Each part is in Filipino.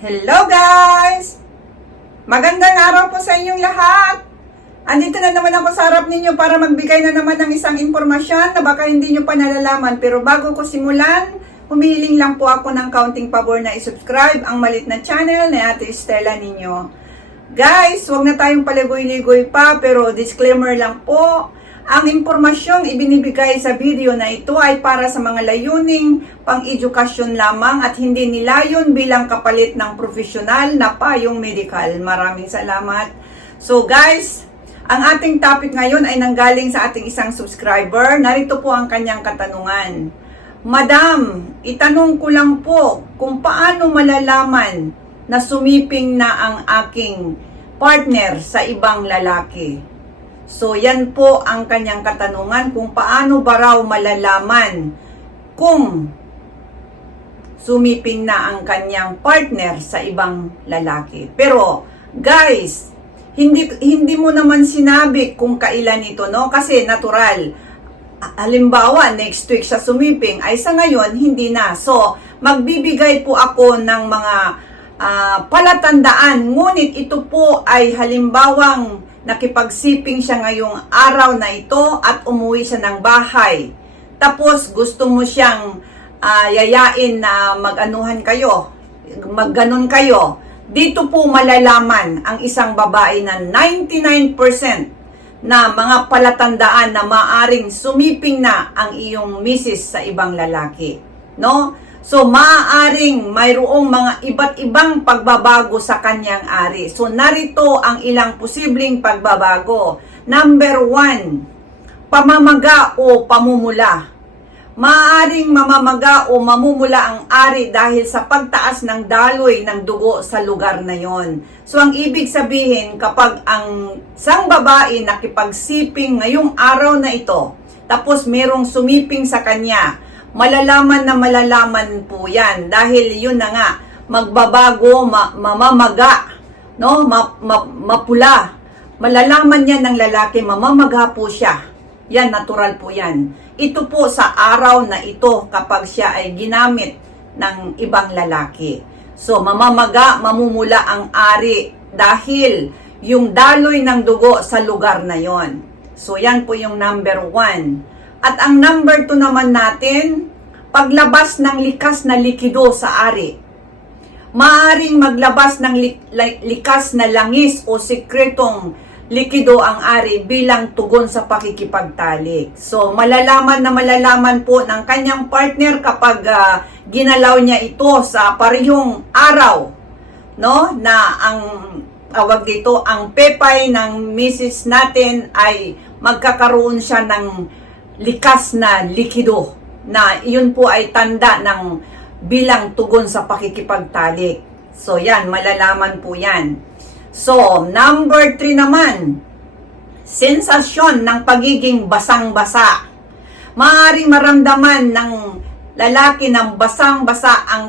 Hello guys! Magandang araw po sa inyong lahat! Andito na naman ako sa harap ninyo para magbigay na naman ng isang impormasyon na baka hindi nyo pa nalalaman. Pero bago ko simulan, humihiling lang po ako ng kaunting pabor na isubscribe ang malit na channel ni Ate Stella ninyo. Guys, huwag na tayong paligoy-ligoy pa pero disclaimer lang po. Ang impormasyong ibinibigay sa video na ito ay para sa mga layuning pang-edukasyon lamang at hindi nilayon bilang kapalit ng profesional na payong medical. Maraming salamat. So guys, ang ating topic ngayon ay nanggaling sa ating isang subscriber. Narito po ang kanyang katanungan. Madam, itanong ko lang po kung paano malalaman na sumiping na ang aking partner sa ibang lalaki. So, yan po ang kanyang katanungan kung paano ba raw malalaman kung sumiping na ang kanyang partner sa ibang lalaki. Pero, guys, hindi mo naman sinabi kung kailan ito, no? Kasi natural. Halimbawa, next week siya sumiping, ay sa ngayon, hindi na. So, magbibigay po ako ng mga palatandaan. Ngunit ito po ay halimbawang nakipagsiping siya ngayong araw na ito at umuwi siya ng bahay. Tapos gusto mo siyang yayain na mag-anuhan kayo, magganon kayo. Dito po malalaman ang isang babae na 99% na mga palatandaan na maaring sumiping na ang iyong misis sa ibang lalaki. No? So, maaaring mayroong mga iba't ibang pagbabago sa kanyang ari. So, narito ang ilang posibleng pagbabago. Number 1, pamamaga o pamumula. Maaaring mamamaga o mamumula ang ari dahil sa pagtaas ng daloy ng dugo sa lugar na yon. So, ang ibig sabihin, kapag ang isang babae nakipagsiping ngayong araw na ito, tapos merong sumiping sa kanya, malalaman po yan dahil yun na nga magbabago, mamamaga, no? Mapula. Malalaman yan ng lalaki, mamamaga po siya. Yan, natural po yan. Ito po sa araw na ito kapag siya ay ginamit ng ibang lalaki. So, mamamaga, mamumula ang ari dahil yung daloy ng dugo sa lugar na yon. So, yan po yung number 1. At ang number 2 naman natin, paglabas ng likas na likido sa ari. Maaring maglabas ng likas na langis o sikretong likido ang ari bilang tugon sa pakikipagtalik. So, malalaman po ng kanyang partner kapag ginalaw niya ito sa parehong araw, no? Na ang tawag dito, ang pepay ng misis natin ay magkakaroon siya ng likas na likido na iyon po ay tanda ng bilang tugon sa pakikipagtalik. So yan, malalaman po yan. So, number 3 naman, sensasyon ng pagiging basang-basa. Maaaring maramdaman ng lalaki ng basang-basa ang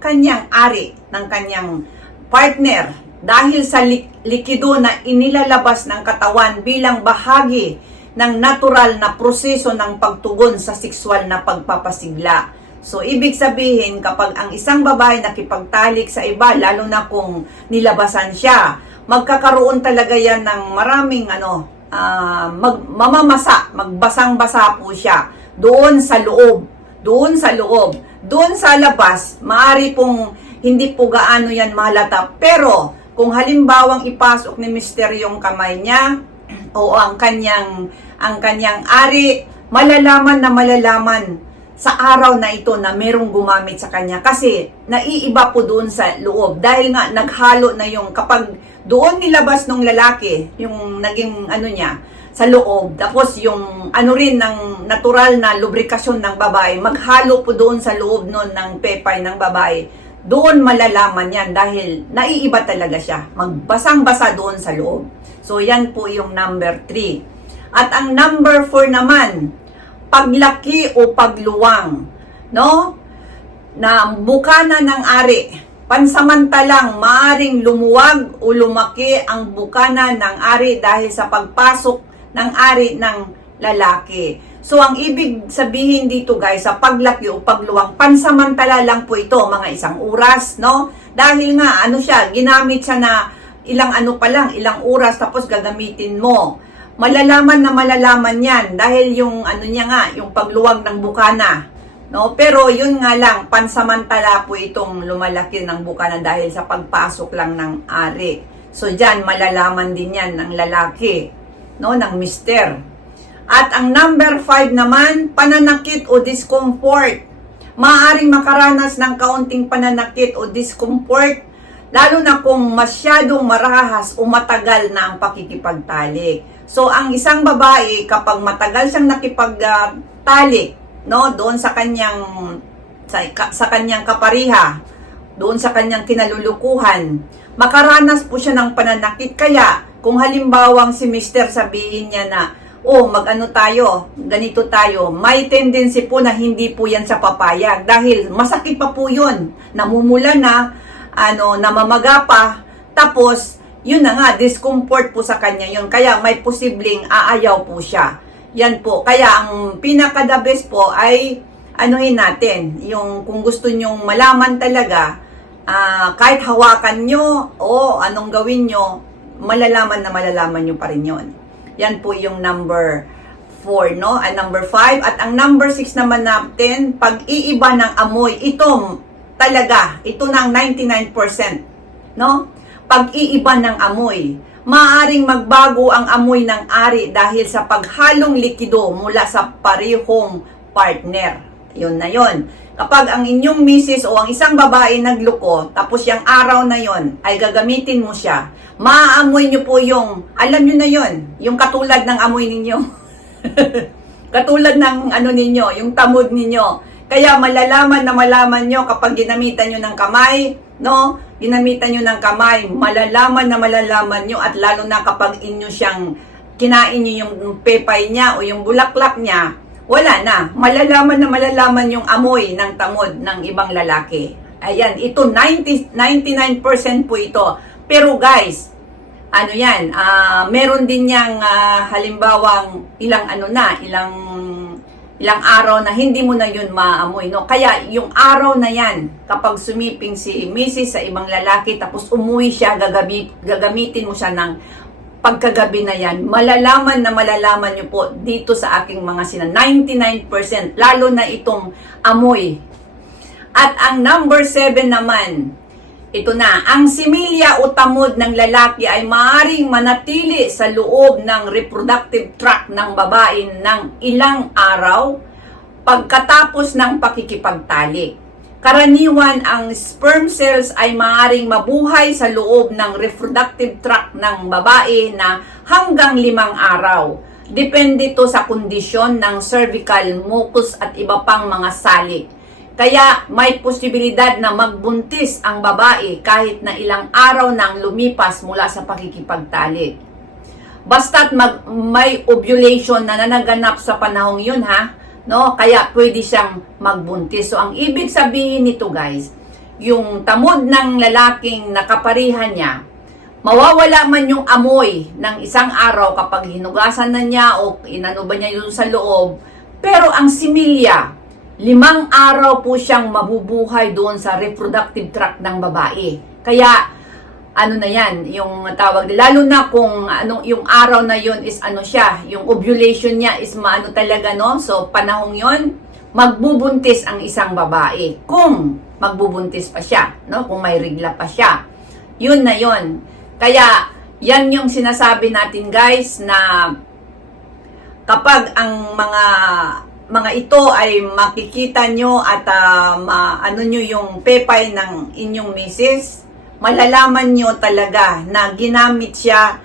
kanyang ari, ng kanyang partner dahil sa likido na inilalabas ng katawan bilang bahagi ng natural na proseso ng pagtugon sa sexual na pagpapasigla. So, ibig sabihin, kapag ang isang babae nakipagtalik sa iba, lalo na kung nilabasan siya, magkakaroon talaga yan ng maraming mamamasa, magbasang-basa po siya doon sa loob. Doon sa labas, maaari pong hindi po gaano yan malata. Pero, kung halimbawang ipasok ni mister yung kamay niya, o ang kanyang ari, malalaman sa araw na ito na merong gumamit sa kanya kasi naiiba po doon sa loob dahil nga naghalo na yung kapag doon nilabas ng lalaki yung naging niya sa loob, tapos yung rin ng natural na lubrikasyon ng babae, maghalo po doon sa loob nun ng pepay ng babae. Doon malalaman yan dahil naiiba talaga siya, magbasang-basa doon sa loob. So, yan po yung number 3. At ang number 4 naman, paglaki o pagluwang, no? Na bukana ng ari. Pansamantalang maaring lumuwag o lumaki ang bukana ng ari dahil sa pagpasok ng ari ng lalaki. So, ang ibig sabihin dito guys, sa paglaki o pagluwang, pansamantala lang po ito, mga isang oras, no? Dahil nga, ano siya, ginamit siya na ilang ano pa lang, ilang oras, tapos gagamitin mo. Malalaman na malalaman yan, dahil yung ano niya nga, yung pagluwag ng bukana, no? Pero yun nga lang, pansamantala po itong lumalaki ng bukana dahil sa pagpasok lang ng ari. So, dyan, malalaman din yan ng lalaki, no? Ng mister. At ang number 5 naman, pananakit o discomfort. Maaaring makaranas ng kaunting pananakit o discomfort, lalo na kung masyadong marahas o matagal na ang pakikipagtalik. So, ang isang babae, kapag matagal siyang nakipagtalik, no, doon sa kanyang kapariha, doon sa kanyang kinalulukuhan, makaranas po siya ng pananakit. Kaya, kung halimbawang si Mr. sabihin niya na, mag-ano tayo, ganito tayo, may tendency po na hindi po yan sa papayag dahil masakit pa po yun, namumula na, namamaga pa, tapos, yun na nga, discomfort po sa kanya yun, kaya may posibleng aayaw po siya. Yan po, kaya ang pinaka-the best po ay, anuhin natin, yung kung gusto nyong malaman talaga, kahit hawakan nyo o anong gawin nyo, malalaman nyo pa rin yun. Yan po yung number 4, no? Number 5. At ang number 6 naman natin, pag-iiba ng amoy. Ito talaga, ito na ang 99%, no? Pag-iiba ng amoy. Maaaring magbago ang amoy ng ari dahil sa paghalong likido mula sa parehong partner. Yun na yun. Kapag ang inyong misis o ang isang babae nagluko, tapos yung araw na yon ay gagamitin mo siya, maaamoy nyo po yung, alam nyo na yon, yung katulad ng amoy ninyo. Katulad ng ano ninyo, yung tamod ninyo. Kaya malalaman nyo kapag ginamitan nyo ng kamay, no? Ginamitan nyo ng kamay, malalaman nyo at lalo na kapag inyo siyang kinain nyo yung pepay niya o yung bulaklak niya, wala na. Malalaman yung amoy ng tamod ng ibang lalaki. Ayan, ito 99% po ito. Pero guys, ano yan, meron din yang halimbawang ilang araw na hindi mo na yun maamoy, no? Kaya yung araw na yan, kapag sumiping si Mrs. sa ibang lalaki, tapos umuwi siya, gagamitin mo siya ng pagkagabi na yan, malalaman nyo po dito sa aking mga 99%, lalo na itong amoy. At ang number 7 naman, ito na, ang similya o tamod ng lalaki ay maaaring manatili sa loob ng reproductive tract ng babae ng ilang araw pagkatapos ng pakikipagtalik. Karaniwan, ang sperm cells ay maaaring mabuhay sa loob ng reproductive tract ng babae na hanggang 5 araw. Depende to sa kondisyon ng cervical mucus at iba pang mga salik. Kaya may posibilidad na magbuntis ang babae kahit na ilang araw nang lumipas mula sa pakikipagtalik. Basta't may ovulation na nanaganap sa panahong yun, ha? No, kaya pwede siyang magbuntis. So, ang ibig sabihin nito guys, yung tamod ng lalaking nakaparihan niya, mawawala man yung amoy ng isang araw kapag hinugasan na niya o inano ba niya yun sa loob, pero ang similya, 5 araw po siyang mabubuhay doon sa reproductive tract ng babae. Kaya, ano na yan, yung tawag, lalo na kung yung araw na yon is yung ovulation niya is maano talaga, no? So, panahong yon magbubuntis ang isang babae. Kung magbubuntis pa siya, no? Kung may regla pa siya. Yun na yon. Kaya, yan yung sinasabi natin guys na kapag ang mga ito ay makikita nyo at nyo yung pepay ng inyong misis, malalaman nyo talaga na ginamit siya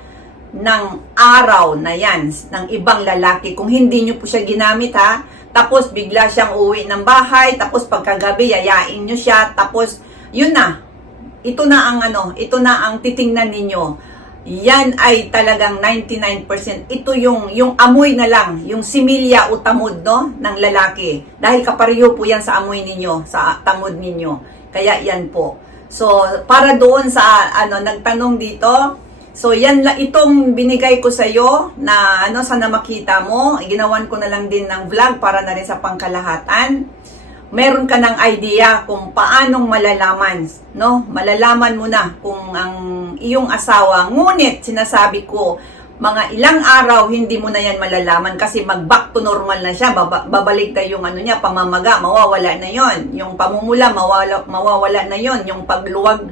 ng araw na yan, ng ibang lalaki. Kung hindi nyo po siya ginamit, ha, tapos bigla siyang uwi ng bahay, tapos pagkagabi, yayain nyo siya, tapos, yun na. Ito na ang titingnan ninyo. Yan ay talagang 99%. Ito yung amoy na lang, yung similya o tamod, no, ng lalaki. Dahil kapareho po yan sa amoy ninyo, sa tamod ninyo. Kaya yan po. So, para doon sa, nagtanong dito, So yan lang itong binigay ko sa iyo na sana makita mo. Ginawan ko na lang din ng vlog para na rin sa pangkalahatan. Meron ka ng idea kung paanong malalaman, no? Malalaman mo na kung ang iyong asawa. Ngunit sinasabi ko, mga ilang araw hindi mo na yan malalaman kasi mag-back to normal na siya. Babalik na yung pamamaga, mawawala na yon. Yung pamumula, mawawala na yon. Yung pagluwag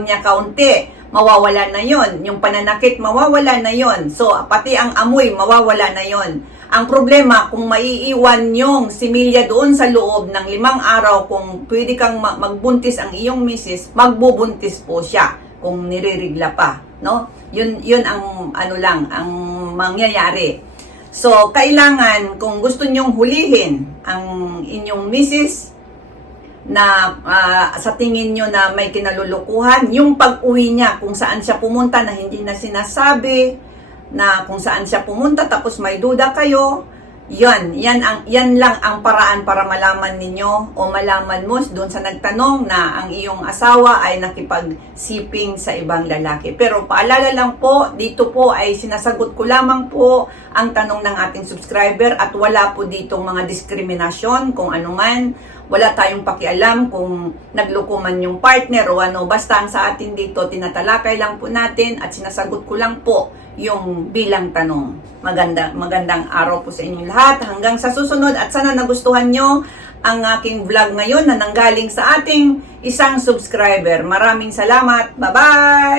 niya kaunti, mawawala na yon. Yung pananakit, mawawala na yon. So, pati ang amoy, mawawala na yon. Ang problema, kung maiiwan yung similya doon sa loob ng 5 araw, kung pwede kang magbuntis ang iyong misis, magbubuntis po siya kung nirerigla pa, no? Yun ang ang mangyayari. So, kailangan, kung gusto nyong hulihin ang inyong misis na sa tingin nyo na may kinalulukuhan, yung pag-uwi niya, kung saan siya pumunta na hindi na sinasabi, na kung saan siya pumunta tapos may duda kayo, yan lang ang paraan para malaman ninyo o malaman mo doon sa nagtanong na ang iyong asawa ay nakipagsiping sa ibang lalaki. Pero paalala lang po, dito po ay sinasagot ko lamang po ang tanong ng ating subscriber at wala po ditong mga diskriminasyon kung ano man. Wala tayong pakialam kung nagloko man yung partner o ano. Basta ang sa atin dito, tinatalakay lang po natin at sinasagot ko lang po yung bilang tanong. Magandang araw po sa inyong lahat. Hanggang sa susunod at sana nagustuhan nyo ang aking vlog ngayon na nanggaling sa ating isang subscriber. Maraming salamat. Bye-bye!